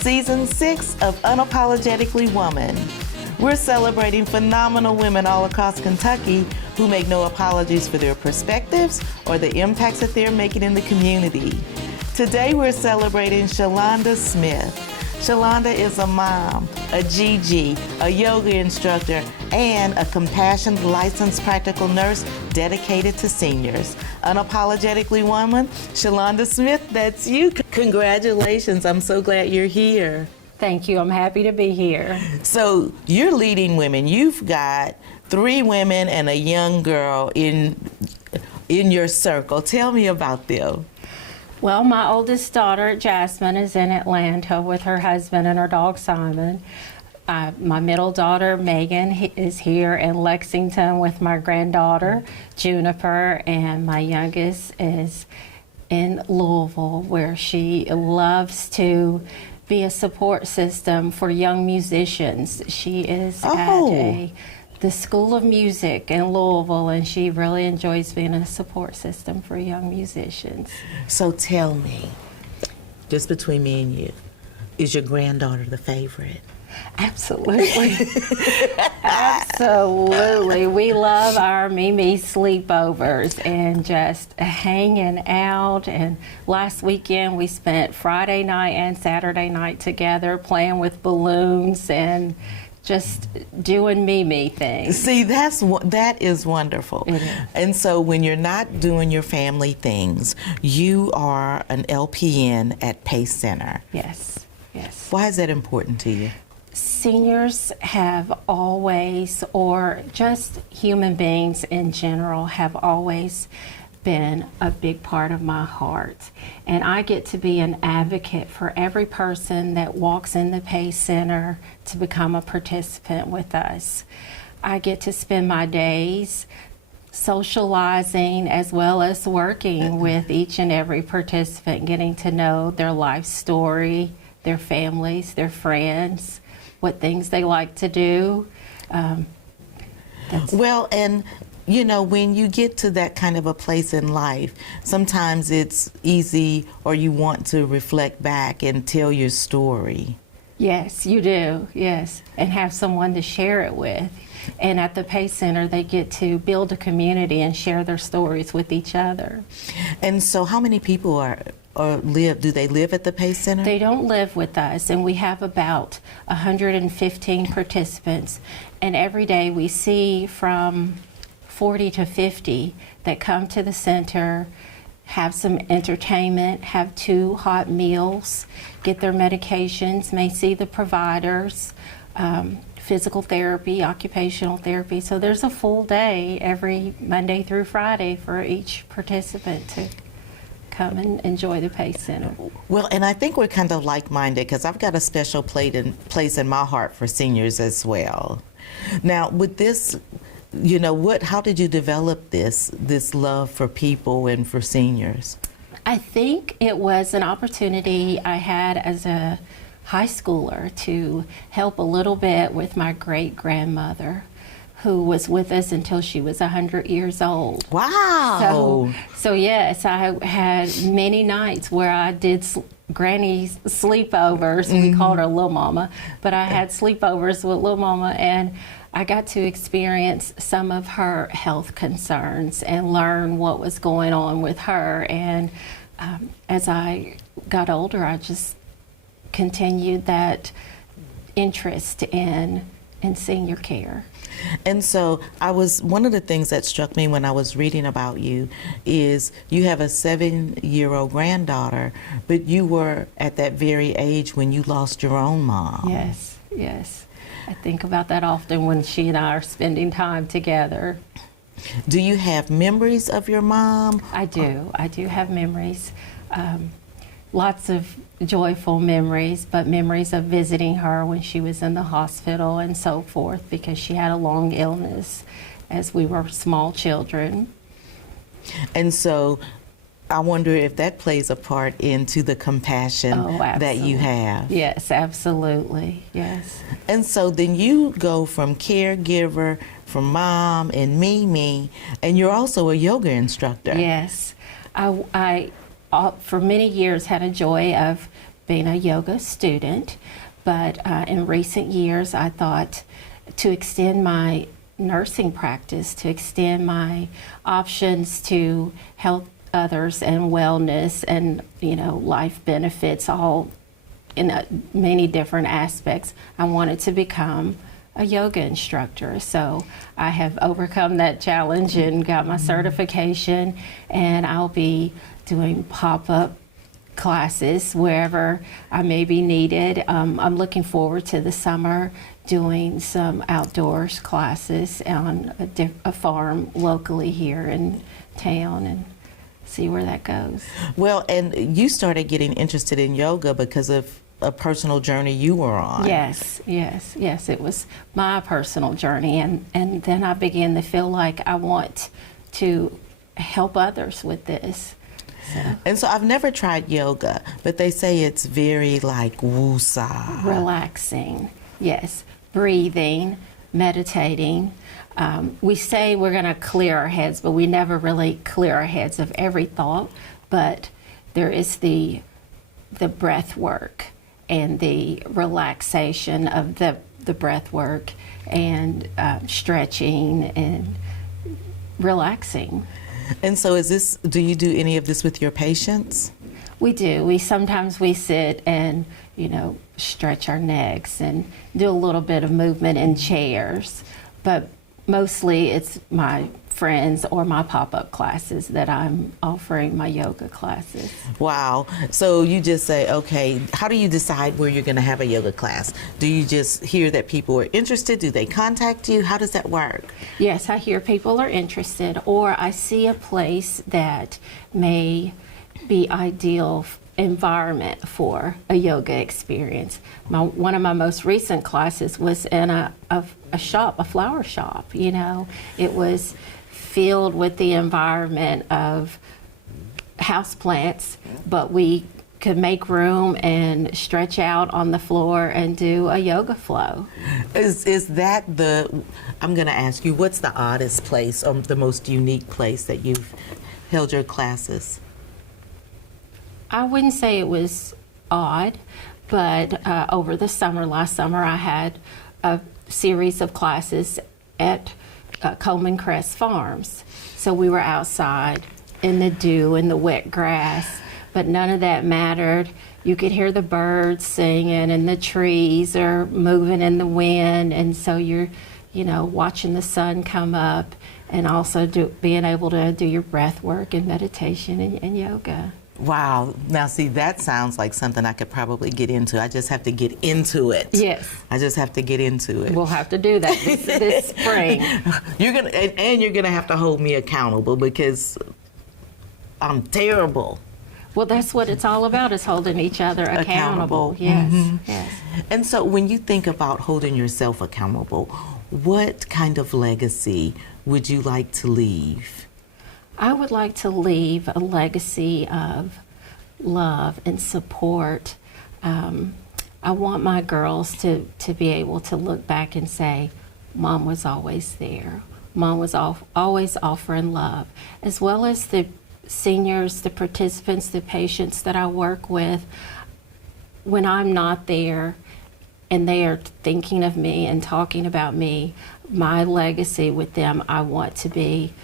Season 6 of Unapologetically Woman. We're celebrating phenomenal women all across Kentucky who make no apologies for their perspectives or the impacts that they're making in the community. Today we're celebrating Shalanda Smith. Shalanda is a mom, a GG, a yoga instructor, and a compassionate licensed practical nurse dedicated to seniors. Unapologetically Woman, Shalanda Smith, that's you. Congratulations, I'm so glad you're here. Thank you, I'm happy to be here. So you're leading women. You've got 3 women and a young girl in your circle. Tell me about them. Well, my oldest daughter, Jasmine, is in Atlanta with her husband and her dog, Simon. My middle daughter, Megan, is here in Lexington with my granddaughter, Juniper, and my youngest is in Louisville, where she loves to be a support system for young musicians. She is at the School of Music in Louisville, and she really enjoys being a support system for young musicians. So tell me, just between me and you, is your granddaughter the favorite? Absolutely. Absolutely. We love our Mimi sleepovers and just hanging out. And last weekend we spent Friday night and Saturday night together playing with balloons and just doing Mimi things. See, that is wonderful. It is. And so when you're not doing your family things, you are an LPN at Pace Center. Yes, yes. Why is that important to you? Seniors have always, or just human beings in general, have always been a big part of my heart. And I get to be an advocate for every person that walks in the Pace Center to become a participant with us. I get to spend my days socializing as well as working with each and every participant, getting to know their life story, their families, their friends, what things they like to do. Well, and you know, when you get to that kind of a place in life, sometimes it's easy or you want to reflect back and tell your story. Yes, you do, yes, and have someone to share it with. And at the Pace Center, they get to build a community and share their stories with each other. And so how many people do they live at the Pace Center? They don't live with us, and we have about 115 participants. And every day we see from 40 to 50 that come to the center, have some entertainment, have 2 hot meals, get their medications, may see the providers, physical therapy, occupational therapy. So there's a full day every Monday through Friday for each participant to come and enjoy the Pace Center. Well, and I think we're kind of like-minded because I've got a special place in my heart for seniors as well. Now, with this, you know, how did you develop this love for people and for seniors? I think it was an opportunity I had as a high schooler to help a little bit with my great-grandmother, who was with us until she was 100 years old. Wow! So yes, I had many nights where I did granny sleepovers. We called her Little Mama, but I had sleepovers with Little Mama, and I got to experience some of her health concerns and learn what was going on with her. And as I got older, I just continued that interest in senior care. And so one of the things that struck me when I was reading about you is you have a 7-year-old granddaughter, but you were at that very age when you lost your own mom. Yes, yes. I think about that often when she and I are spending time together. Do you have memories of your mom? I do. I do have memories. Lots of joyful memories, but memories of visiting her when she was in the hospital and so forth, because she had a long illness as we were small children. And so I wonder if that plays a part into the compassion that you have. Yes, absolutely, yes. And so then you go from caregiver, from mom and Mimi, and you're also a yoga instructor. Yes. I for many years had a joy of being a yoga student, but in recent years I thought to extend my nursing practice, to extend my options to help others and wellness and life benefits, all in many different aspects. I wanted to become a yoga instructor. So I have overcome that challenge and got my certification, and I'll be doing pop-up classes wherever I may be needed. I'm looking forward to the summer doing some outdoors classes on a farm locally here in town, and see where that goes. Well, and you started getting interested in yoga because of a personal journey you were on. Yes. It was my personal journey, and then I began to feel like I want to help others with this. And so I've never tried yoga, but they say it's very like woo-sa. Relaxing, yes. Breathing, meditating. We say we're going to clear our heads, but we never really clear our heads of every thought. But there is the breath work and the relaxation of the breath work and stretching and relaxing. And so do you do any of this with your patients? We do. Sometimes we sit and, stretch our necks and do a little bit of movement in chairs. But mostly it's my friends or my pop-up classes that I'm offering my yoga classes. Wow. So you just say, okay, how do you decide where you're going to have a yoga class? Do you just hear that people are interested? Do they contact you? How does that work? Yes, I hear people are interested, or I see a place that may be ideal environment for a yoga experience. One of my most recent classes was in a shop, a flower shop. It was filled with the environment of houseplants, but we could make room and stretch out on the floor and do a yoga flow. Is that I'm going to ask you, what's the oddest place, the most unique place that you've held your classes? I wouldn't say it was odd, but over the summer, last summer, I had a series of classes at Coleman Crest Farms. So we were outside in the dew and the wet grass, but none of that mattered. You could hear the birds singing and the trees are moving in the wind, and so you're, watching the sun come up, and also being able to do your breath work and meditation and yoga. Wow. Now, see, that sounds like something I could probably get into. I just have to get into it. Yes. I just have to get into it. We'll have to do that this spring. You're gonna have to hold me accountable because I'm terrible. Well, that's what it's all about, is holding each other accountable. Yes, yes. And so when you think about holding yourself accountable, what kind of legacy would you like to leave? I would like to leave a legacy of love and support. I want my girls to be able to look back and say, Mom was always there. Mom was always offering love, as well as the seniors, the participants, the patients that I work with. When I'm not there and they are thinking of me and talking about me, my legacy with them, I want to be,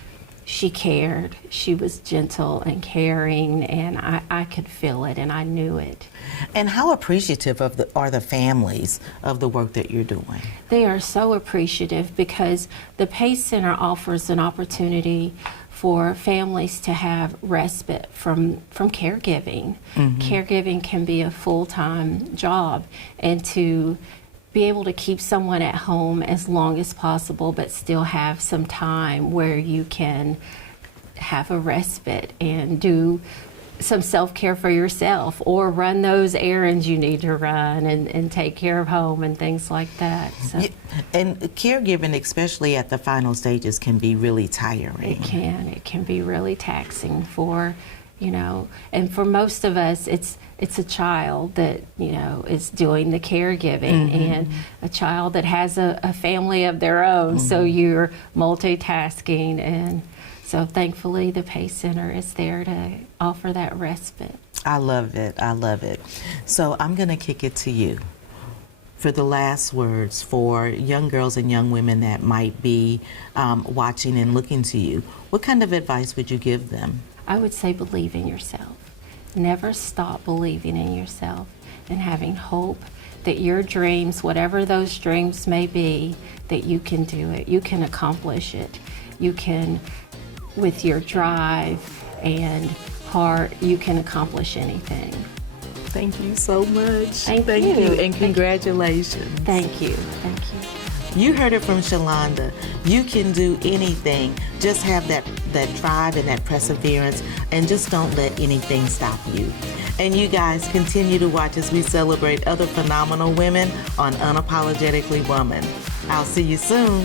she cared, she was gentle and caring, and I could feel it and I knew it. And how appreciative are the families of the work that you're doing? They are so appreciative because the PACE Center offers an opportunity for families to have respite from caregiving. Caregiving can be a full-time job, and to be able to keep someone at home as long as possible but still have some time where you can have a respite and do some self-care for yourself, or run those errands you need to run, and take care of home and things like that. So. And caregiving, especially at the final stages, can be really tiring. It can be really taxing for, and for most of us, it's a child that, is doing the caregiving, and a child that has a family of their own, so you're multitasking, and so thankfully the PACE Center is there to offer that respite. I love it. I love it. So I'm going to kick it to you for the last words for young girls and young women that might be watching and looking to you. What kind of advice would you give them? I would say believe in yourself. Never stop believing in yourself and having hope that your dreams, whatever those dreams may be, that you can do it. You can accomplish it. You can, with your drive and heart, you can accomplish anything. Thank you so much. Thank you. And congratulations. Thank you. Thank you. You heard it from Shalanda. You can do anything. Just have that drive and that perseverance, and just don't let anything stop you. And you guys continue to watch as we celebrate other phenomenal women on Unapologetically Woman. I'll see you soon.